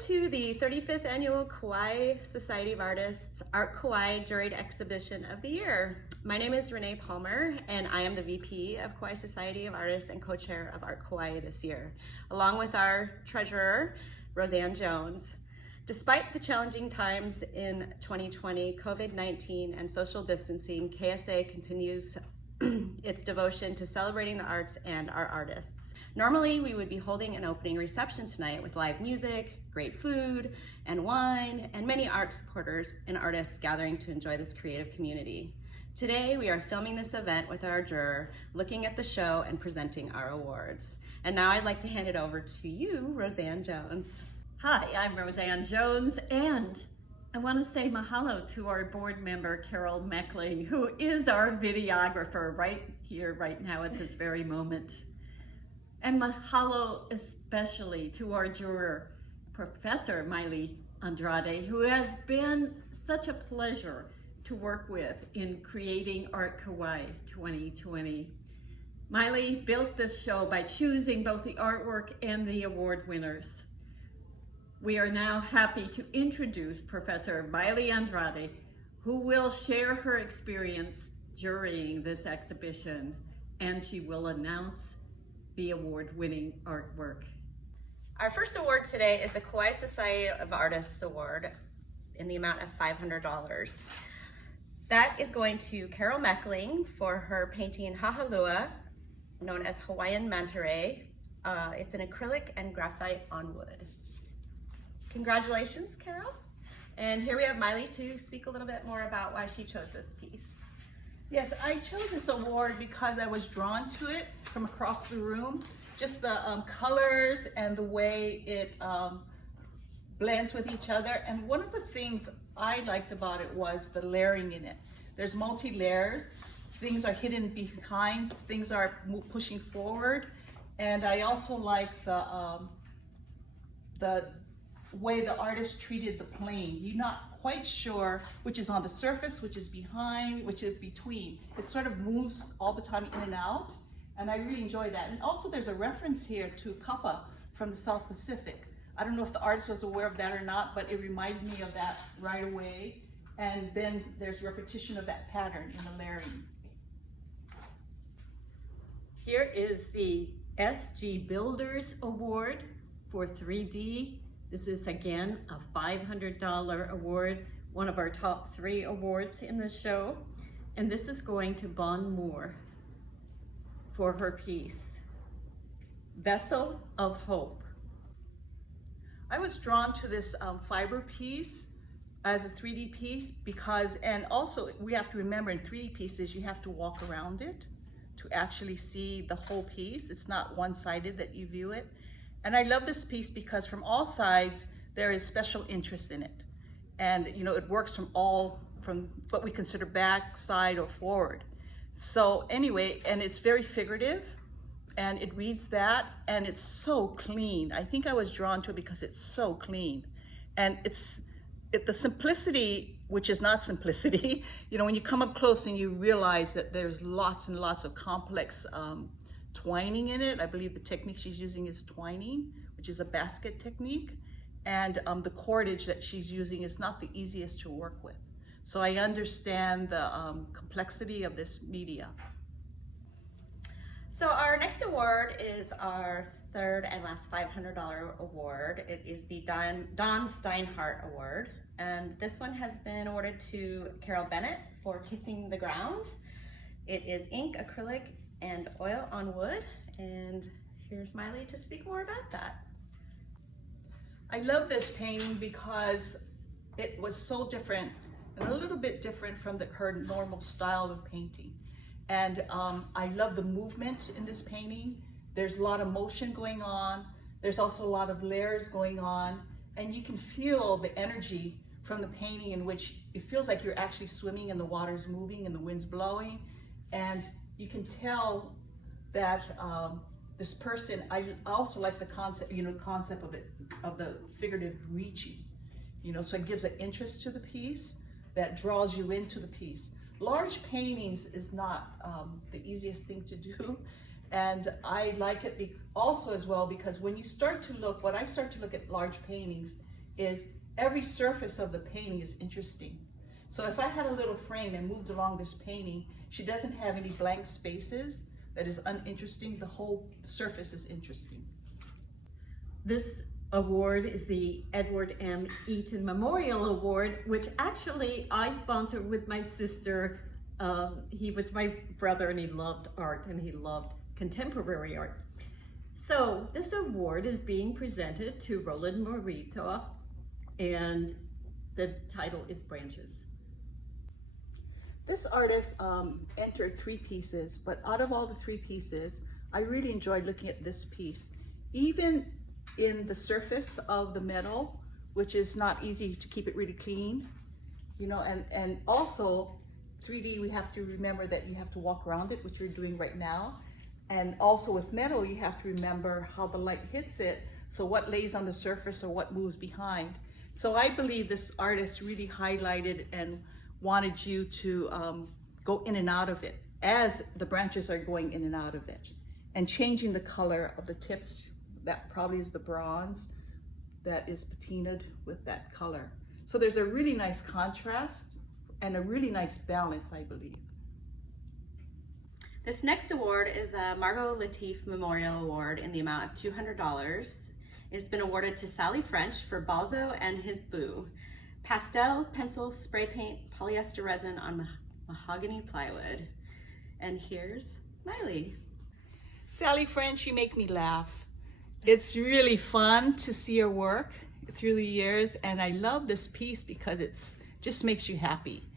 to the 35th Annual Kauai Society of Artists Art Kauai Juried Exhibition of the Year. My name is Renee Palmer, and I am the VP of Kauai Society of Artists and co-chair of Art Kauai this year, along with our treasurer, Roseanne Jones. Despite the challenging times in 2020, COVID-19 and social distancing, KSA continues its devotion to celebrating the arts and our artists. Normally, we would be holding an opening reception tonight with live music, great food and wine, and many art supporters and artists gathering to enjoy this creative community. Today, we are filming this event with our juror, looking at the show and presenting our awards. And now I'd like to hand it over to you, Roseanne Jones. Hi, I'm Roseanne Jones, and I want to say mahalo to our board member, Carol Meckling, who is our videographer right here, right now at this very moment. And mahalo especially to our juror, Professor Maile Andrade, who has been such a pleasure to work with in creating Art Kauai 2020. Maile built this show by choosing both the artwork and the award winners. We are now happy to introduce Professor Maile Andrade, who will share her experience jurying this exhibition, and she will announce the award-winning artwork. Our first award today is the Kauai Society of Artists Award in the amount of $500. That is going to Carol Meckling for her painting Hahalua, known as Hawaiian Manta Ray. It's an acrylic and graphite on wood. Congratulations, Carol. And here we have Maile to speak a little bit more about why she chose this piece. Yes, I chose this award because I was drawn to it from across the room. Just the colors and the way it blends with each other. And one of the things I liked about it was the layering in it. There's multi-layers. Things are hidden behind, things are pushing forward. And I also like the way the artist treated the plane. You're not quite sure which is on the surface, which is behind, which is between. It sort of moves all the time in and out, and I really enjoy that. And also there's a reference here to Kappa from the South Pacific. I don't know if the artist was aware of that or not, but it reminded me of that right away. And then there's repetition of that pattern in the layering. Here is the SG Builders Award for 3D. This is again a $500 award, one of our top 3 awards in the show. And this is going to Bon Moore for her piece, Vessel of Hope. I was drawn to this fiber piece as a 3D piece because, and also we have to remember in 3D pieces, you have to walk around it to actually see the whole piece. It's not one-sided that you view it. And I love this piece because from all sides, there is special interest in it. And you know, it works from what we consider back, side, or forward. So anyway, and it's very figurative, and it reads that, and it's so clean. I think I was drawn to it because it's so clean. And the simplicity, which is not simplicity, you know, when you come up close and you realize that there's lots and lots of complex twining in it. I believe the technique she's using is twining, which is a basket technique. And the cordage that she's using is not the easiest to work with. So I understand the complexity of this media. So our next award is our third and last $500 award. It is the Don Steinhardt Award. And this one has been awarded to Carol Bennett for Kissing the Ground. It is ink, acrylic, and oil on wood. And here's Maile to speak more about that. I love this painting because it was so different and a little bit different from her normal style of painting. And I love the movement in this painting. There's a lot of motion going on. There's also a lot of layers going on. And you can feel the energy from the painting in which it feels like you're actually swimming and the water's moving and the wind's blowing. And you can tell that this person, I also like the concept, concept of it, of the figurative reaching, so it gives an interest to the piece that draws you into the piece. Large paintings is not the easiest thing to do, and I like it also as well because when you start to look, when I start to look at large paintings, is every surface of the painting is interesting. So if I had a little frame and moved along this painting, she doesn't have any blank spaces that is uninteresting. The whole surface is interesting. This award is the Edward M. Eaton Memorial Award, which actually I sponsored with my sister. He was my brother and he loved art and he loved contemporary art. So this award is being presented to Roland Morita and the title is Branches. This artist entered 3 pieces, but out of all the 3 pieces, I really enjoyed looking at this piece. Even in the surface of the metal, which is not easy to keep it really clean, you know, and also 3D, we have to remember that you have to walk around it, which we're doing right now. And also with metal, you have to remember how the light hits it, so what lays on the surface or what moves behind. So I believe this artist really highlighted and wanted you to go in and out of it as the branches are going in and out of it, and changing the color of the tips. That probably is the bronze that is patinaed with that color. So there's a really nice contrast and a really nice balance, I believe. This next award is the Margot Latif Memorial Award in the amount of $200. It's been awarded to Sally French for Balzo and his Boo. Pastel, pencil, spray paint, polyester resin on mahogany plywood. And here's Maile. Sally French, you make me laugh. It's really fun to see your work through the years, and I love this piece because it's just makes you happy.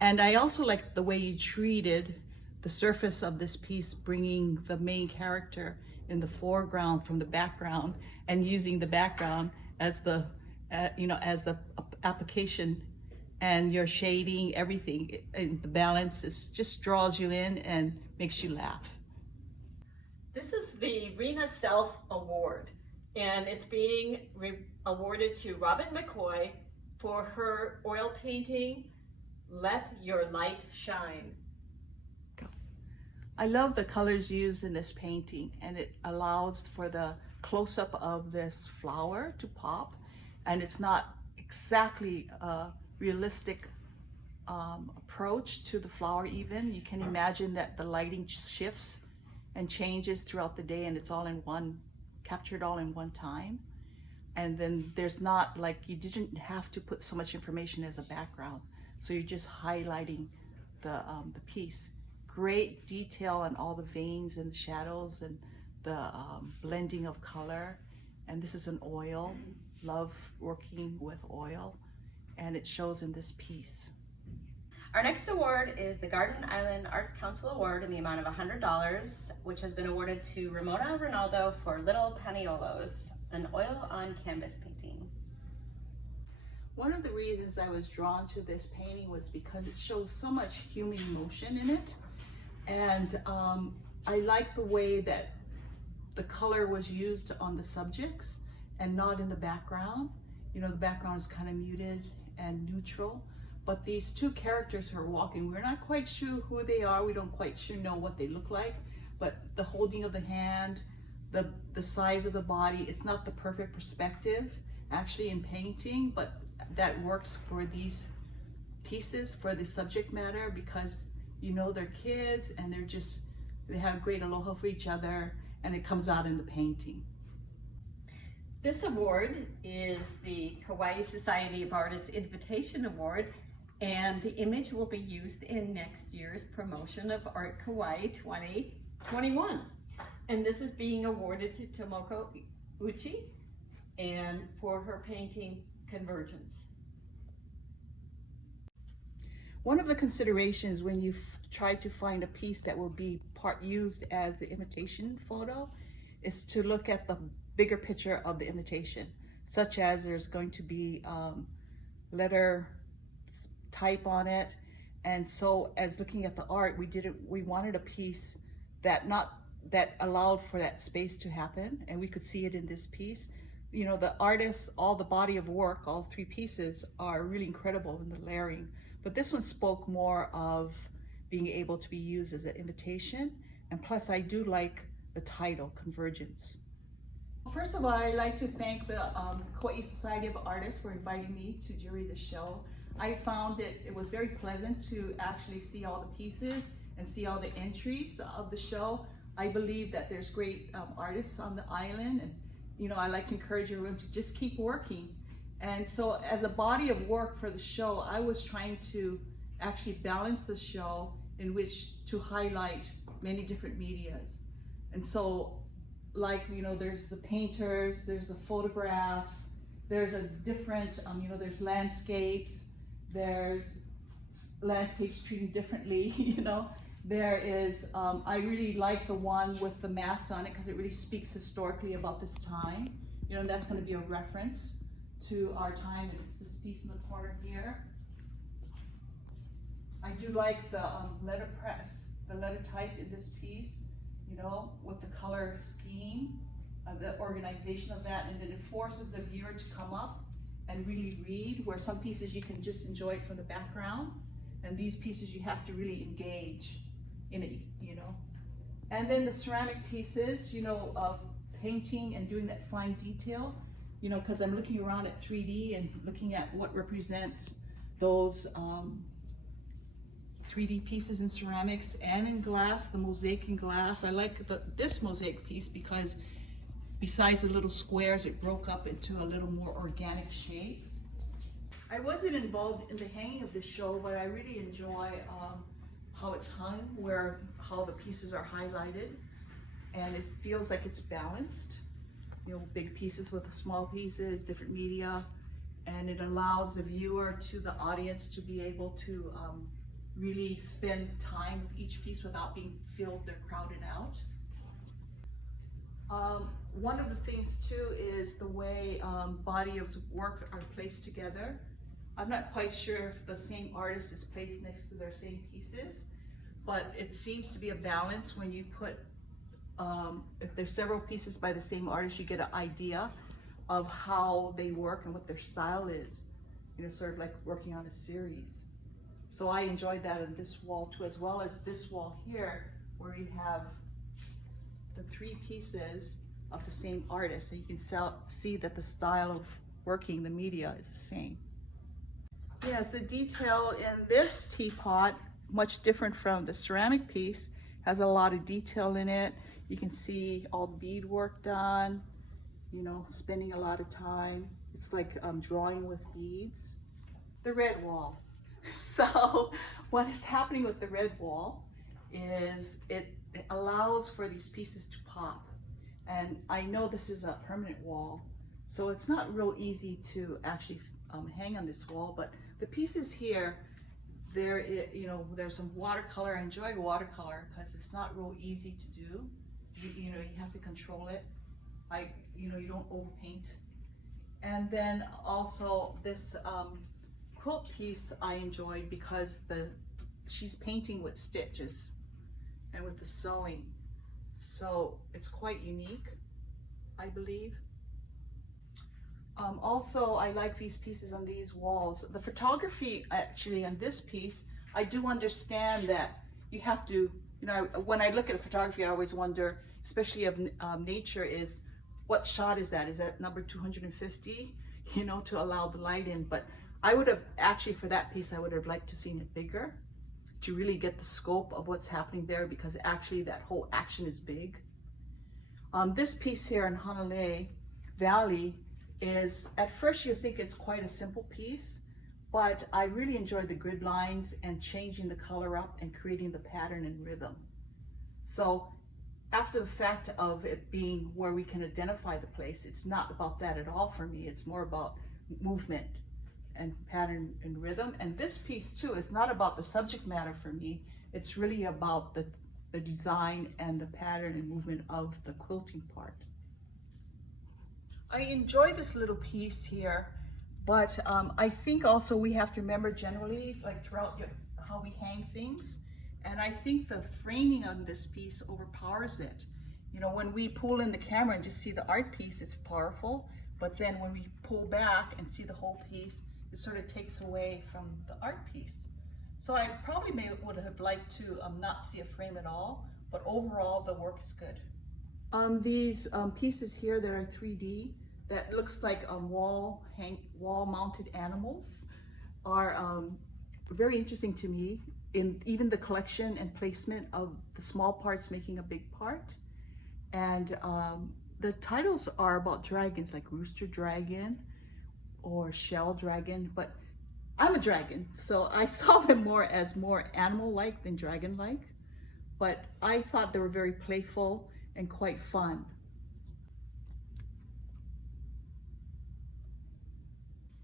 And I also like the way you treated the surface of this piece, bringing the main character in the foreground from the background and using the background as the as the application, and your shading, everything, and the balance just draws you in and makes you laugh. This is the Rena Self Award, and it's being awarded to Robin McCoy for her oil painting, Let Your Light Shine. I love the colors used in this painting, and it allows for the close-up of this flower to pop, and it's not exactly a realistic approach to the flower even. You can imagine that the lighting shifts and changes throughout the day, and it's all in one, captured all in one time. And then there's not, like, you didn't have to put so much information as a background, so you're just highlighting the piece. Great detail on all the veins and the shadows and the blending of color. And this is an oil. Love working with oil, and it shows in this piece. Our next award is the Garden Island Arts Council Award in the amount of $100, which has been awarded to Ramona Ronaldo for Little Paniolos, an oil on canvas painting. One of the reasons I was drawn to this painting was because it shows so much human emotion in it. And I like the way that the color was used on the subjects and not in the background. You know, the background is kind of muted and neutral, but these 2 characters who are walking, we're not quite sure who they are. We don't quite sure know what they look like, but the holding of the hand, the size of the body, it's not the perfect perspective actually in painting, but that works for these pieces, for the subject matter, because you know they're kids and they have great aloha for each other, and it comes out in the painting. This award is the Kauai Society of Artists Invitation Award, and the image will be used in next year's promotion of Art Kauai 2021. And this is being awarded to Tomoko Uchi and for her painting Convergence. One of the considerations when you try to find a piece that will be part used as the invitation photo is to look at the bigger picture of the invitation, such as there's going to be letter type on it. And so as looking at the art, we wanted a piece that allowed for that space to happen, and we could see it in this piece. You know, the artists, all the body of work, all 3 pieces are really incredible in the layering, but this one spoke more of being able to be used as an invitation. And plus I do like the title, Convergence. First of all, I'd like to thank the Kauai Society of Artists for inviting me to jury the show. I found it was very pleasant to actually see all the pieces and see all the entries of the show. I believe that there's great artists on the island, and I like to encourage everyone to just keep working. And so as a body of work for the show, I was trying to actually balance the show in which to highlight many different medias. And so there's the painters, there's the photographs, there's a different, there's landscapes, there's landscapes treated differently, There is, I really like the one with the mask on it because it really speaks historically about this time. And that's going to be a reference to our time, and it's this piece in the corner here. I do like the letterpress, the letter type in this piece, with the color scheme, the organization of that, and then it forces the viewer to come up and really read, where some pieces you can just enjoy it from the background, and these pieces you have to really engage in it, And then the ceramic pieces, of painting and doing that fine detail, because I'm looking around at 3D and looking at what represents those 3D pieces in ceramics and in glass, the mosaic in glass. I like this mosaic piece because besides the little squares, it broke up into a little more organic shape. I wasn't involved in the hanging of the show, but I really enjoy how it's hung, how the pieces are highlighted, and it feels like it's balanced. Big pieces with small pieces, different media, and it allows the viewer to the audience to be able to really spend time with each piece without being they're crowded out. One of the things too is the way body of work are placed together. I'm not quite sure if the same artist is placed next to their same pieces, but it seems to be a balance when you put, if there's several pieces by the same artist, you get an idea of how they work and what their style is, sort of like working on a series. So I enjoyed that on this wall too, as well as this wall here, where you have the 3 pieces of the same artist, and you can see that the style of working the media is the same. Yes, the detail in this teapot, much different from the ceramic piece, has a lot of detail in it. You can see all the beadwork done, spending a lot of time. It's like drawing with beads. The red wall. So what is happening with the red wall is it allows for these pieces to pop. And I know this is a permanent wall, so it's not real easy to actually hang on this wall, but the pieces here, there's some watercolor. I enjoy watercolor because it's not real easy to do. You have to control it. You don't overpaint. And then also this quilt piece I enjoyed because she's painting with stitches and with the sewing. So it's quite unique, I believe. Also, I like these pieces on these walls. The photography actually on this piece, I do understand that you have to, when I look at photography, I always wonder, especially of nature, is what shot is that? Is that number 250, to allow the light in? But I would have actually, for that piece, I would have liked to seen it bigger to really get the scope of what's happening there, because actually that whole action is big. This piece here in Honolulu Valley is, at first you think it's quite a simple piece, but I really enjoyed the grid lines and changing the color up and creating the pattern and rhythm. So after the fact of it being where we can identify the place, it's not about that at all for me. It's more about movement and pattern and rhythm. And this piece too is not about the subject matter for me. It's really about the design and the pattern and movement of the quilting part. I enjoy this little piece here, but I think also we have to remember generally, like throughout how we hang things, and I think the framing on this piece overpowers it. When we pull in the camera and just see the art piece, it's powerful, but then when we pull back and see the whole piece, it sort of takes away from the art piece. So I probably would have liked to not see a frame at all, but overall the work is good. These pieces here that are 3D, that looks like wall-mounted animals, are very interesting to me. In even the collection and placement of the small parts making a big part, and the titles are about dragons, like rooster dragon or shell dragon. But I'm a dragon, so I saw them more as more animal-like than dragon-like. But I thought they were very playful and quite fun.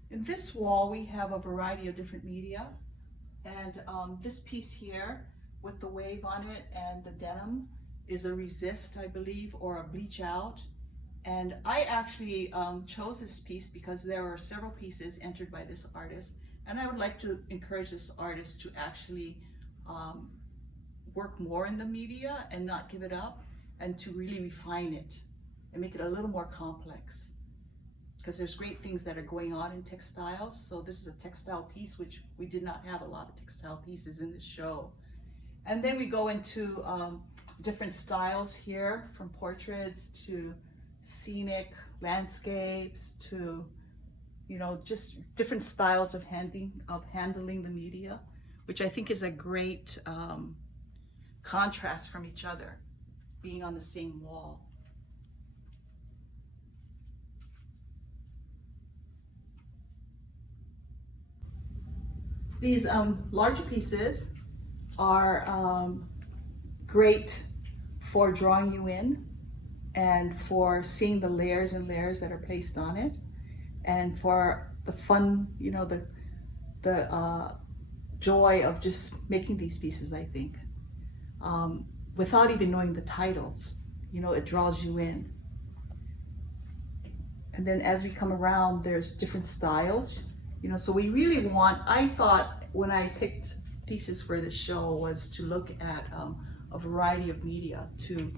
In this wall, we have a variety of different media. And this piece here with the wave on it and the denim is a resist, I believe, or a bleach out. And I actually chose this piece because there are several pieces entered by this artist. And I would like to encourage this artist to actually work more in the media and not give it up, and to really refine it and make it a little more complex. Because there's great things that are going on in textiles. So this is a textile piece, which we did not have a lot of textile pieces in this show. And then we go into different styles here, from portraits to scenic landscapes to, you know, just different styles of handling the media, which I think is a great contrast from each other, being on the same wall. These larger pieces are great for drawing you in, and for seeing the layers and layers that are placed on it, and for the fun, you know, the joy of just making these pieces, I think. Without even knowing the titles, you know, it draws you in. And then as we come around, there's different styles. You know, so we really want, I thought when I picked pieces for this show was to look at a variety of media, to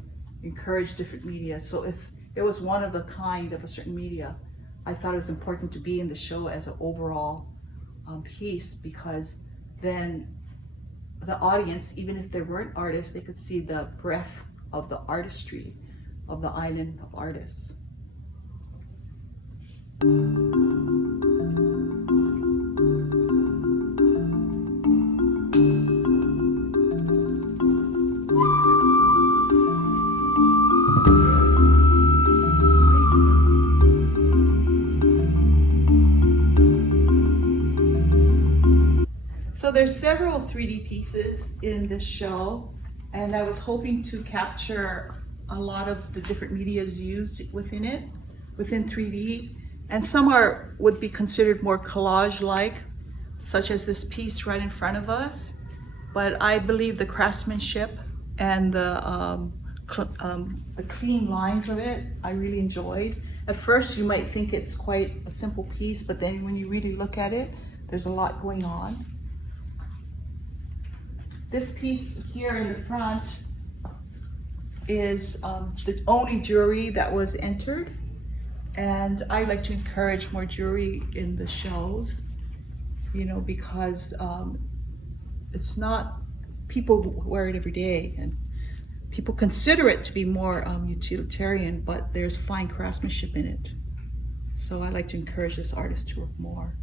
encourage different media. So if it was one of the kind of a certain media, I thought it was important to be in the show as an overall piece, because then the audience, even if they weren't artists, they could see the breadth of the artistry of the island of artists. So there's several 3D pieces in this show, and I was hoping to capture a lot of the different medias used within it, within 3D. And some would be considered more collage-like, such as this piece right in front of us. But I believe the craftsmanship and the clean lines of it, I really enjoyed. At first, you might think it's quite a simple piece, but then when you really look at it, there's a lot going on. This piece here in the front is the only jury that was entered. And I like to encourage more jury in the shows, you know, because it's not, people wear it every day, and people consider it to be more utilitarian, but there's fine craftsmanship in it. So I like to encourage this artist to work more.